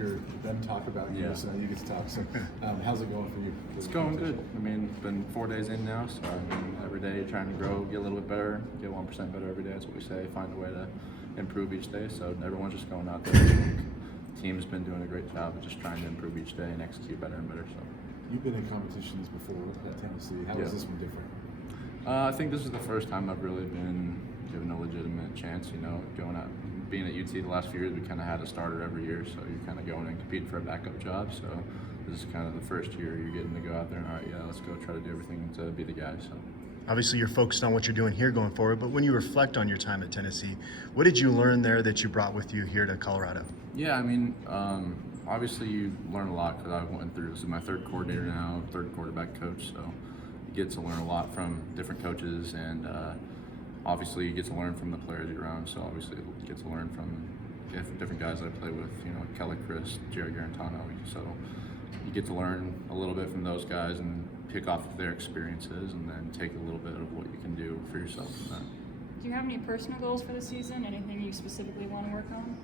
hear them talk about you, so now you get to talk. So, how's it going for you? It's going good. I mean, it's been 4 days in now, so I mean, every day trying to grow, get a little bit better, get 1% better every day. That's what we say. Find a way to improve each day. So everyone's just going out there. The team's been doing a great job of just trying to improve each day and execute better and better. So you've been in competitions before at Tennessee. How is this one different? I think this is the first time I've really been given a legitimate chance. You know, going out, being at UT the last few years, we kind of had a starter every year, so you're kind of going and competing for a backup job. So this is kind of the first year you're getting to go out there and, all right, yeah, let's go try to do everything to be the guy. So obviously you're focused on what you're doing here going forward, but when you reflect on your time at Tennessee, what did you learn there that you brought with you here to Colorado? Yeah, I mean, obviously you learn a lot because I went through, this is my third coordinator now, third quarterback coach, so you get to learn a lot from different coaches, and obviously you get to learn from the players you're around, so obviously you get to learn from different guys that I play with, you know, Kelly, Chris, Jerry Garantano, so you get to learn a little bit from those guys and pick off of their experiences and then take a little bit of what you can do for yourself from that. Do you have any personal goals for the season? Anything you specifically want to work on?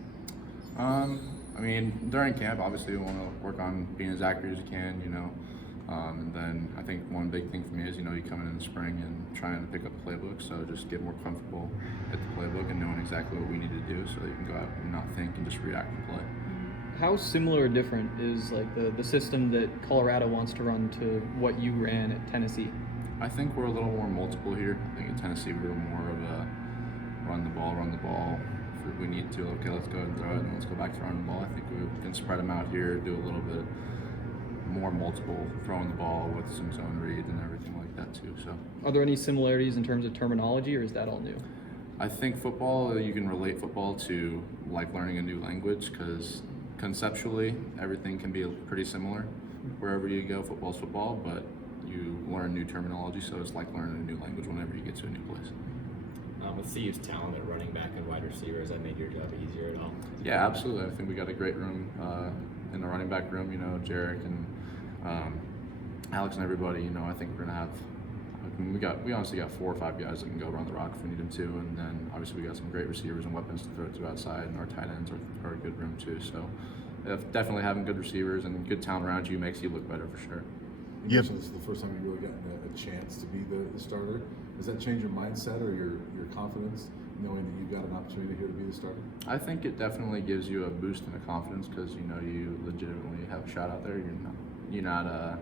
I mean, during camp, obviously you want to work on being as accurate as you can, you know. And then I think one big thing for me is, you know, you come in the spring and trying to pick up the playbook, so just get more comfortable at the playbook and knowing exactly what we need to do so that you can go out and not think and just react and play. How similar or different is like the system that Colorado wants to run to what you ran at Tennessee? I think we're a little more multiple here. I think in Tennessee we were more of a run the ball. If we need to, okay, let's go and throw it, and let's go back to running the ball. I think we can spread them out here, do a little bit more multiple, throwing the ball with some zone reads and everything like that too. So, are there any similarities in terms of terminology, or is that all new? I think football, you can relate football to like learning a new language, because conceptually everything can be pretty similar. Wherever you go, football's football, but you learn new terminology, so it's like learning a new language whenever you get to a new place. With CU's talent at running back and wide receiver, has that made your job easier at all? Yeah, absolutely. I think we got a great room in the running back room. You know, Jarek and Alex and everybody. You know, I think we're gonna have. I mean, we honestly got 4 or 5 guys that can go run the rock if we need them to, and then obviously we got some great receivers and weapons to throw it to outside, and our tight ends are a good room too. So definitely having good receivers and good talent around you makes you look better for sure. You mentioned this is the first time you've really gotten a chance to be the starter. Does that change your mindset or your confidence, knowing that you've got an opportunity here to be the starter? I think it definitely gives you a boost in the confidence, because you know you legitimately have a shot out there. You're not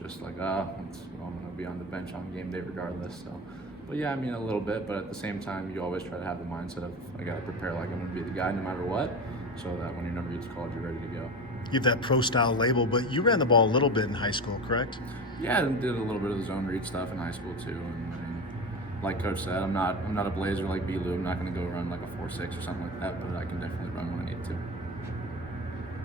just like I'm going to be on the bench on game day regardless. So, but yeah, I mean a little bit, but at the same time you always try to have the mindset of I got to prepare like I'm going to be the guy no matter what, so that when your number gets called, you're ready to go. You have that pro-style label, but you ran the ball a little bit in high school, correct? Yeah, I did a little bit of the zone read stuff in high school too, and like Coach said, I'm not a blazer like B-Lou. I'm not going to go run like a 4.6 or something like that, but I can definitely run when I need to.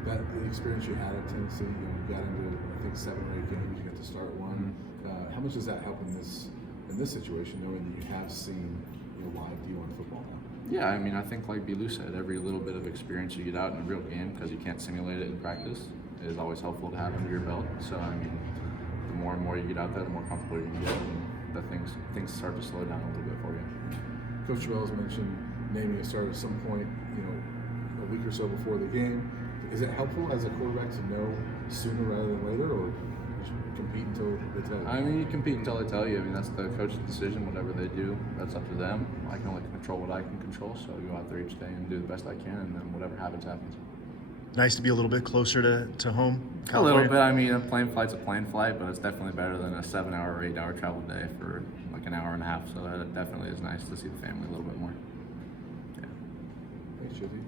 The experience you had at Tennessee, you know, you got into I think 7 or 8 games. You got to start one. Mm-hmm. How much does that help in this situation, knowing that you have seen live D1 football now? Yeah, I mean, I think like B-Lou said, every little bit of experience you get out in a real game, because you can't simulate it in practice, is always helpful to have under your belt. So I mean, the more and more you get out there, the more comfortable you can get, and the things start to slow down a little bit for you. Coach Terrell's mentioned naming a starter at some point, a week or so before the game. Is it helpful as a quarterback to know sooner rather than later, or compete until they tell you? I mean, you compete until they tell you. I mean, that's the coach's decision. Whatever they do, that's up to them. I can only control what I can control, so I go out there each day and do the best I can, and then whatever happens, happens. Nice to be a little bit closer to home, California. A little bit. I mean, a plane flight's a plane flight, but it's definitely better than a 7-hour or 8-hour travel day for like an hour and a half. So that definitely is nice to see the family a little bit more. Yeah. Thanks, Josie.